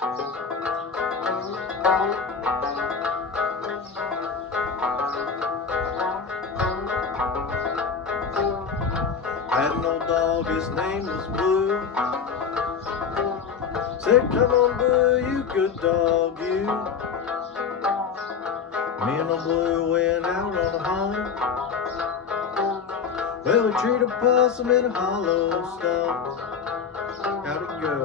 Had an old dog, his name was Blue. Said, come on, Blue, you good dog, you. Me and old Blue went out on a hunt. Well, we treed a possum in a hollow stump. How'd it go?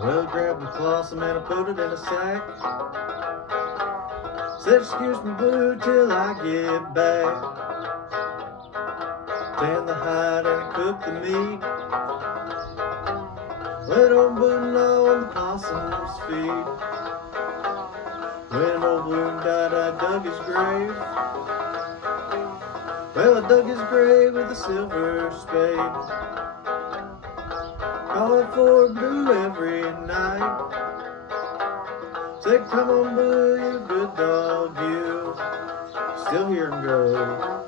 Well, I grabbed the possum and I put it in a sack. Said, excuse me, Blue, till I get back. Tan the hide and cook the meat. Let old Blue gnaw on the possum's feet. When old Blue died, I dug his grave. Well, I dug his grave with a silver spade. Calling for Blue every night. Said, come on, Blue, you good dog, you. Still hear him go.